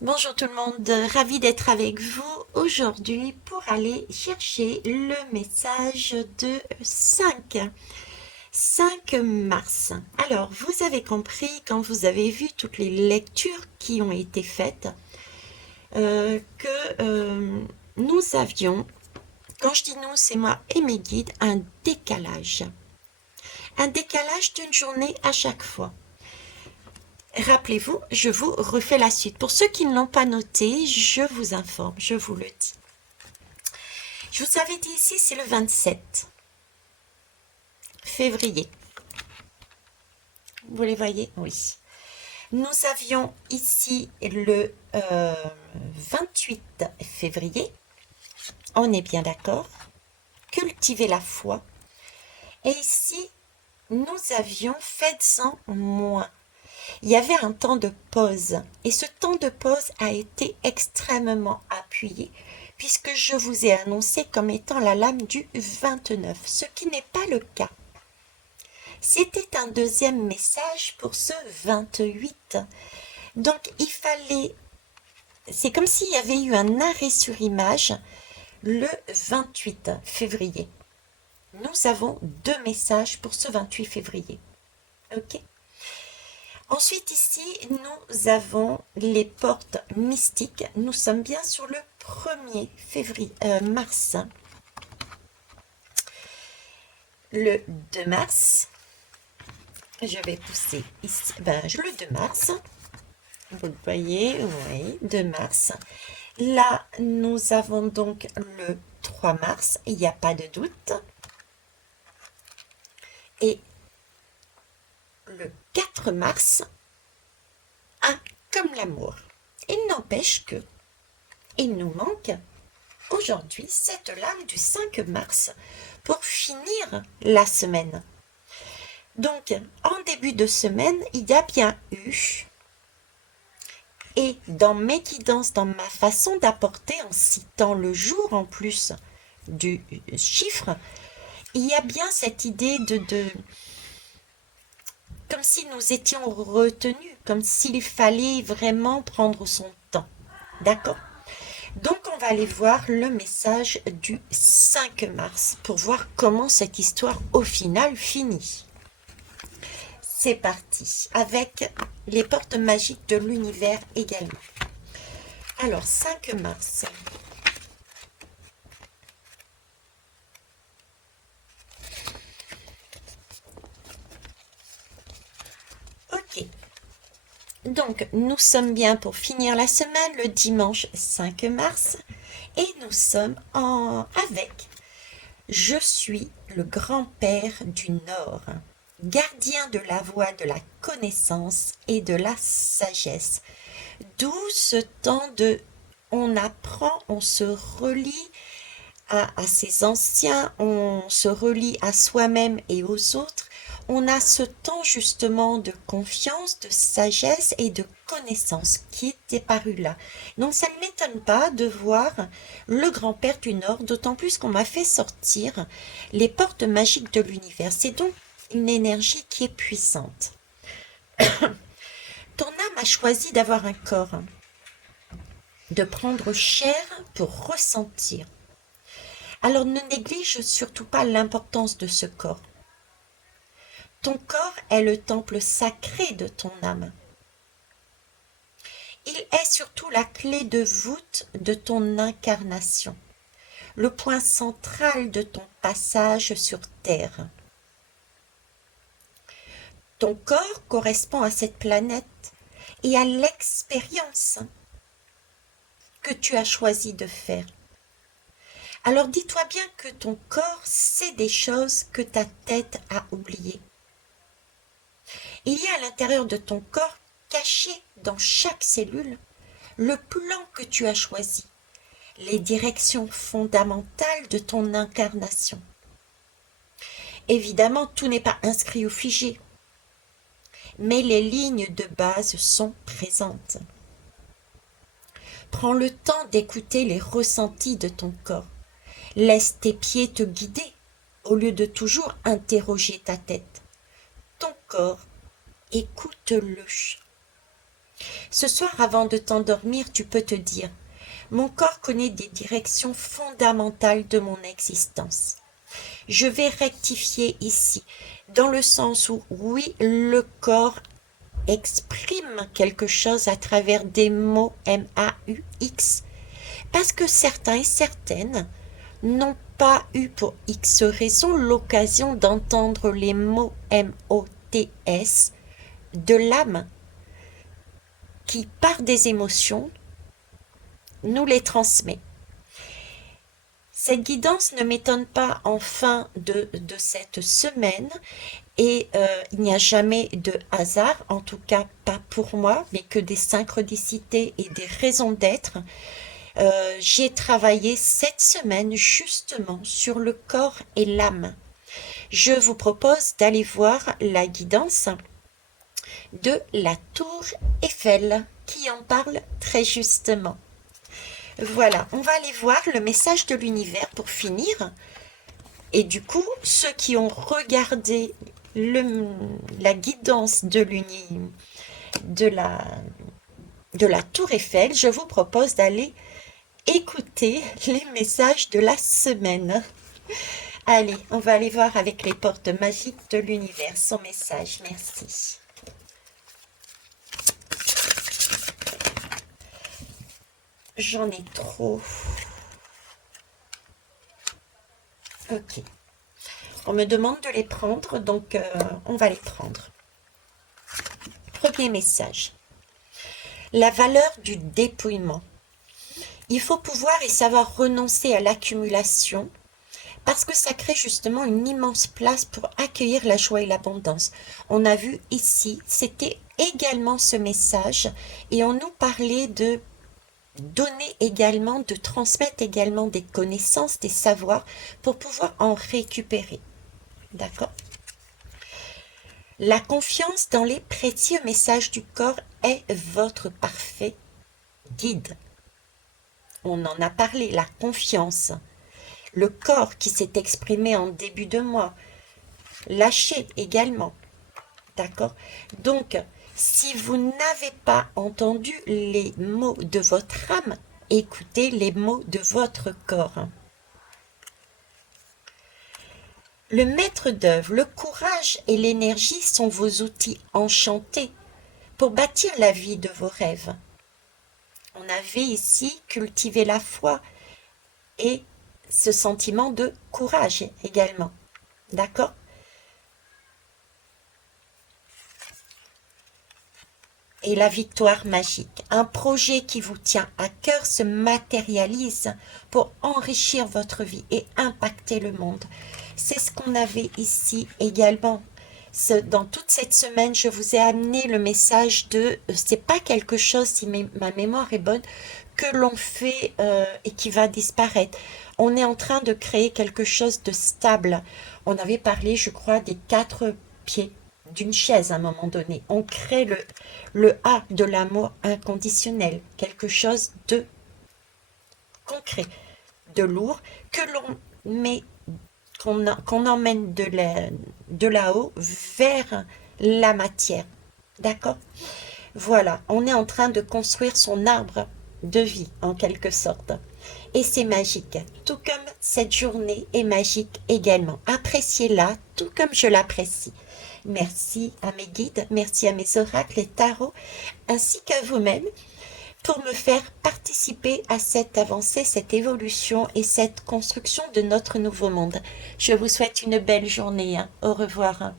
Bonjour tout le monde, ravi d'être avec vous aujourd'hui pour aller chercher le message de 5 mars. Alors, vous avez compris quand vous avez vu toutes les lectures qui ont été faites que nous avions, quand je dis nous, c'est moi et mes guides, un décalage. Un décalage d'une journée à chaque fois. Rappelez-vous, je vous refais la suite. Pour ceux qui ne l'ont pas noté, je vous informe, je vous le dis. Je vous avais dit ici, c'est le 27 février. Vous les voyez? Oui. Nous avions ici le 28 février. On est bien d'accord. Cultiver la foi. Et ici, nous avions faites-en moins. Il y avait un temps de pause. Et ce temps de pause a été extrêmement appuyé puisque je vous ai annoncé comme étant la lame du 29, ce qui n'est pas le cas. C'était un deuxième message pour ce 28. Donc il fallait, c'est comme s'il y avait eu un arrêt sur image le 28 février. Nous avons deux messages pour ce 28 février. Ok. Ensuite ici, nous avons les portes mystiques. Nous sommes bien sur le 1er février, mars. Le 2 mars, je vais pousser ici, le 2 mars, vous le voyez, oui, 2 mars. Là, nous avons donc le 3 mars, il n'y a pas de doute. Et le 4 mars, comme l'amour. Il n'empêche que il nous manque aujourd'hui cette lame du 5 mars pour finir la semaine. Donc, en début de semaine, il y a bien eu, et dans mes guidances, dans ma façon d'apporter, en citant le jour en plus du chiffre, il y a bien cette idée de comme si nous étions retenus, comme s'il fallait vraiment prendre son temps. D'accord? Donc on va aller voir le message du 5 mars pour voir comment cette histoire au final finit. C'est parti, avec les portes magiques de l'univers également. Alors 5 mars. Ok. Donc nous sommes bien pour finir la semaine le dimanche 5 mars et nous sommes avec Je suis le grand-père du Nord, gardien de la voie de la connaissance et de la sagesse. D'où ce temps de on apprend, on se relie à ses anciens, on se relie à soi-même et aux autres. On a ce temps justement de confiance, de sagesse et de connaissance qui est paru là. Donc ça ne m'étonne pas de voir le grand-père du Nord, d'autant plus qu'on m'a fait sortir les portes magiques de l'univers. C'est donc une énergie qui est puissante. Ton âme a choisi d'avoir un corps, de prendre chair pour ressentir. Alors ne néglige surtout pas l'importance de ce corps. Ton corps est le temple sacré de ton âme. Il est surtout la clé de voûte de ton incarnation, le point central de ton passage sur Terre. Ton corps correspond à cette planète et à l'expérience que tu as choisi de faire. Alors dis-toi bien que ton corps sait des choses que ta tête a oubliées. Il y a à l'intérieur de ton corps, caché dans chaque cellule, le plan que tu as choisi, les directions fondamentales de ton incarnation. Évidemment, tout n'est pas inscrit ou figé, mais les lignes de base sont présentes. Prends le temps d'écouter les ressentis de ton corps. Laisse tes pieds te guider au lieu de toujours interroger ta tête. Ton corps, écoute-le. Ce soir, avant de t'endormir, tu peux te dire, mon corps connaît des directions fondamentales de mon existence. Je vais rectifier ici, dans le sens où, oui, le corps exprime quelque chose à travers des mots M-A-U-X, parce que certains et certaines n'ont pas eu pour X raison l'occasion d'entendre les mots M-O-T-S de l'âme qui, par des émotions, nous les transmet. Cette guidance ne m'étonne pas en fin de cette semaine et il n'y a jamais de hasard, en tout cas pas pour moi, mais que des synchronicités et des raisons d'être. J'ai travaillé cette semaine justement sur le corps et l'âme. Je vous propose d'aller voir la guidance de la tour Eiffel qui en parle très justement. Voilà, on va aller voir le message de l'univers pour finir. Et du coup, ceux qui ont regardé la guidance de la tour Eiffel, je vous propose d'aller écouter les messages de la semaine. Allez, on va aller voir avec les portes magiques de l'univers son message. Merci. J'en ai trop. Ok. On me demande de les prendre, donc on va les prendre. Premier message. La valeur du dépouillement. Il faut pouvoir et savoir renoncer à l'accumulation parce que ça crée justement une immense place pour accueillir la joie et l'abondance. On a vu ici, c'était également ce message et on nous parlait de donner également, de transmettre également des connaissances, des savoirs pour pouvoir en récupérer. D'accord ? La confiance dans les précieux messages du corps est votre parfait guide. On en a parlé, la confiance. Le corps qui s'est exprimé en début de mois. Lâchez également. D'accord ? Donc, si vous n'avez pas entendu les mots de votre âme, écoutez les mots de votre corps. Le maître d'œuvre, le courage et l'énergie sont vos outils enchantés pour bâtir la vie de vos rêves. On avait ici cultivé la foi et ce sentiment de courage également. D'accord ? Et la victoire magique. Un projet qui vous tient à cœur se matérialise pour enrichir votre vie et impacter le monde. C'est ce qu'on avait ici également. Dans toute cette semaine, je vous ai amené le message de c'est pas quelque chose, si ma mémoire est bonne, que l'on fait et qui va disparaître. On est en train de créer quelque chose de stable. On avait parlé, je crois, des 4 pieds d'une chaise à un moment donné. On crée le A de l'amour inconditionnel, quelque chose de concret, de lourd, que l'on met, qu'on emmène de là-haut vers la matière. D'accord ? Voilà, on est en train de construire son arbre de vie, en quelque sorte. Et c'est magique, tout comme cette journée est magique également. Appréciez-la, tout comme je l'apprécie. Merci à mes guides, merci à mes oracles et tarots, ainsi qu'à vous-même, pour me faire participer à cette avancée, cette évolution et cette construction de notre nouveau monde. Je vous souhaite une belle journée. Au revoir.